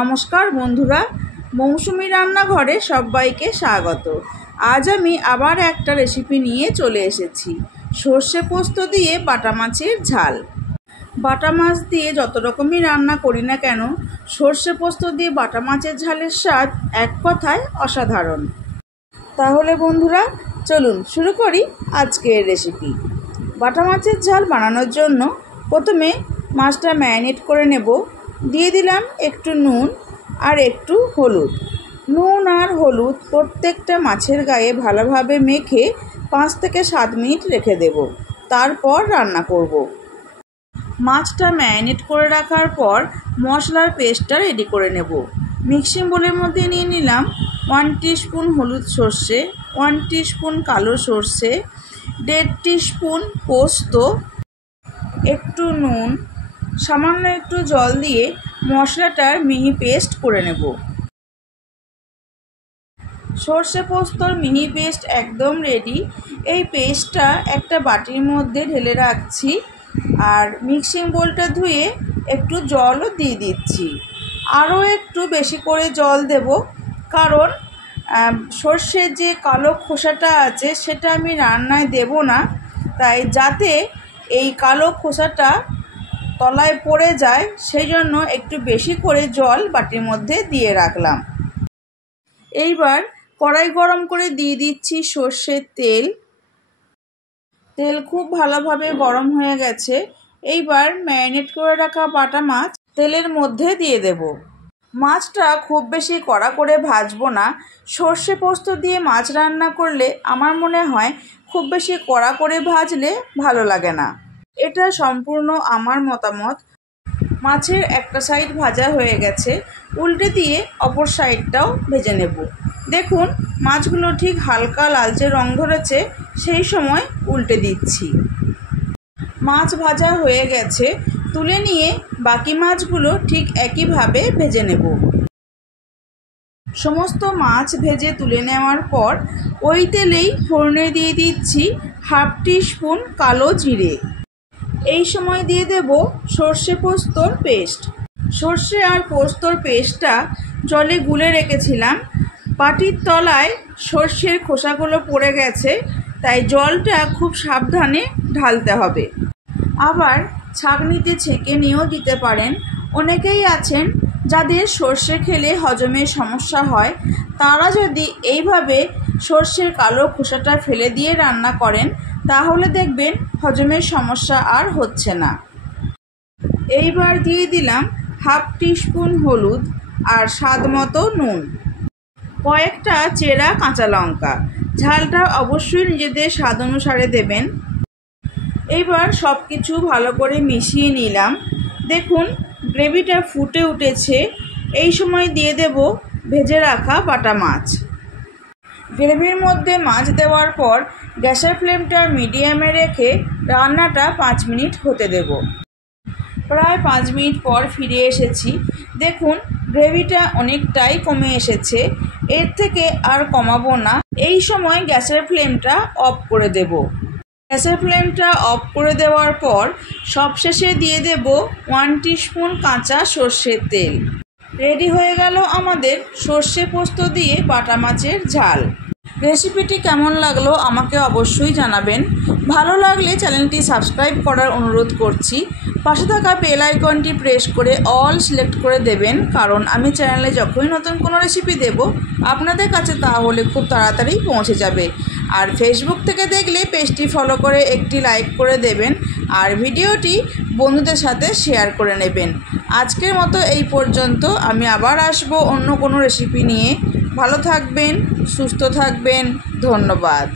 নমস্কার বন্ধুরা, মৌসুমি রান্নাঘরে সবাইকে স্বাগত। আজ আমি আবার একটা রেসিপি নিয়ে চলে এসেছি, সর্ষে পোস্ত দিয়ে বাটা মাছের ঝাল। বাটা মাছ দিয়ে যত রকমই রান্না করি না কেন, সর্ষে পোস্ত দিয়ে বাটা মাছের ঝালের স্বাদ এক কথায় অসাধারণ। তাহলে বন্ধুরা চলুন শুরু করি আজকের রেসিপি। বাটা মাছের ঝাল বানানোর জন্য প্রথমে মাছটা ম্যারিনেট করে নেব। দিয়ে দিলাম একটু নুন আর একটু হলুদ। নুন আর হলুদ প্রত্যেকটা মাছের গায়ে ভালোভাবে মেখে 5 থেকে 7 মিনিট রেখে দেব, তারপর রান্না করব। মাছটা ম্যারিনেট করে রাখার পর মশলার পেস্টটা রেডি করে নেব। মিক্সিং বোলের মধ্যে নিয়ে নিলাম 1 টিস্পুন হলুদ সর্ষে, 1 টিস্পুন কালো সর্ষে, 1.5 টিস্পুন পোস্ত, একটু নুন, সামান্য একটু জল দিয়ে মশলাটার মিহি পেস্ট করে নেব। সর্ষে পোস্তর মিহি পেস্ট একদম রেডি। এই পেস্টটা একটা বাটির মধ্যে ঢেলে রাখছি আর মিক্সিং বোলটা ধুয়ে একটু জলও দিয়ে দিচ্ছি। আরও একটু বেশি করে জল দেব, কারণ সর্ষের যে কালো খোসাটা আছে সেটা আমি রান্নায় দেব না, তাই যাতে এই কালো খোসাটা তলায় পড়ে যায় সেই জন্য একটু বেশি করে জল বাটির মধ্যে দিয়ে রাখলাম। এইবার কড়াই গরম করে দিয়ে দিচ্ছি সর্ষের তেল। তেল খুব ভালোভাবে গরম হয়ে গেছে। এইবার ম্যারিনেট করে রাখা বাটা মাছ তেলের মধ্যে দিয়ে দেব। মাছটা খুব বেশি কড়া করে ভাজবো না। সর্ষে পোস্ত দিয়ে মাছ রান্না করলে আমার মনে হয় খুব বেশি কড়া করে ভাজলে ভালো লাগে না। এটা সম্পূর্ণ আমার মতামত। মাছের একটা সাইড ভাজা হয়ে গেছে, উল্টে দিয়ে অপর সাইডটাও ভেজে নেব। দেখুন মাছগুলো ঠিক হালকা লালচে রং ধরেছে, সেই সময় উল্টে দিচ্ছি। মাছ ভাজা হয়ে গেছে, তুলে নিয়ে বাকি মাছগুলো ঠিক একইভাবে ভেজে নেব। সমস্ত মাছ ভেজে তুলে নেওয়ার পর ওই তেলেই ফোড়নে দিয়ে দিচ্ছি 1/2 টিস্পুন কালো জিরে। এই সময় দিয়ে দেব সর্ষে পোস্তর পেস্ট। সর্ষে আর পোস্তর পেস্টটা জলে গুলে রেখেছিলাম। বাটির তলায় সর্ষের খোসাগুলো পড়ে গেছে, তাই জলটা খুব সাবধানে ঢালতে হবে। আবার ছাঁকনিতে ছেঁকে নিয়েও দিতে পারেন। অনেকেই আছেন যাদের সর্ষে খেলে হজমের সমস্যা হয়, তারা যদি এইভাবে সর্ষের কালো খোসাটা ফেলে দিয়ে রান্না করেন তাহলে দেখবেন হজমের সমস্যা আর হচ্ছে না। এইবার দিয়ে দিলাম 1/2 টিস্পুন হলুদ আর স্বাদ মতো নুন, কয়েকটা চেরা কাঁচা লঙ্কা। ঝালটা অবশ্যই নিজেদের স্বাদ অনুসারে দেবেন। এইবার সব কিছু ভালো করে মিশিয়ে নিলাম। দেখুন গ্রেভিটা ফুটে উঠেছে। এই সময় দিয়ে দেব ভেজে রাখা বাটা মাছ। গ্রেভির মধ্যে মাছ দেওয়ার পর গ্যাসের ফ্লেমটা মিডিয়ামে রেখে রান্নাটা 5 মিনিট হতে দেব। প্রায় 5 মিনিট পর ফিরে এসেছি। দেখুন গ্রেভিটা অনেকটাই কমে এসেছে, এর থেকে আর কমাবো না। এই সময় গ্যাসের ফ্লেমটা অফ করে দেব। গ্যাসের ফ্লেমটা অফ করে দেওয়ার পর সবশেষে দিয়ে দেব 1 টিস্পুন কাঁচা সর্ষের তেল। রেডি হয়ে গেল আমাদের সর্ষে পোস্ত দিয়ে বাটা মাছের ঝাল। রেসিপিটি কেমন লাগলো আমাকে অবশ্যই জানাবেন। ভালো লাগলে চ্যানেলটি সাবস্ক্রাইব করার অনুরোধ করছি। পাশে থাকা বেল আইকনটি প্রেস করে অল সিলেক্ট করে দেবেন, কারণ আমি চ্যানেলে যখনই নতুন কোনো রেসিপি দেব আপনাদের কাছে তাহলে খুব তাড়াতাড়ি পৌঁছে যাবে। আর ফেসবুক থেকে দেখলে পেজটি ফলো করে একটি লাইক করে দেবেন আর ভিডিওটি বন্ধুদের সাথে শেয়ার করে নেবেন। আজকের মতো এই পর্যন্ত। আমি আবার আসবো অন্য কোনো রেসিপি নিয়ে। ভালো থাকবেন, সুস্থ থাকবেন। ধন্যবাদ।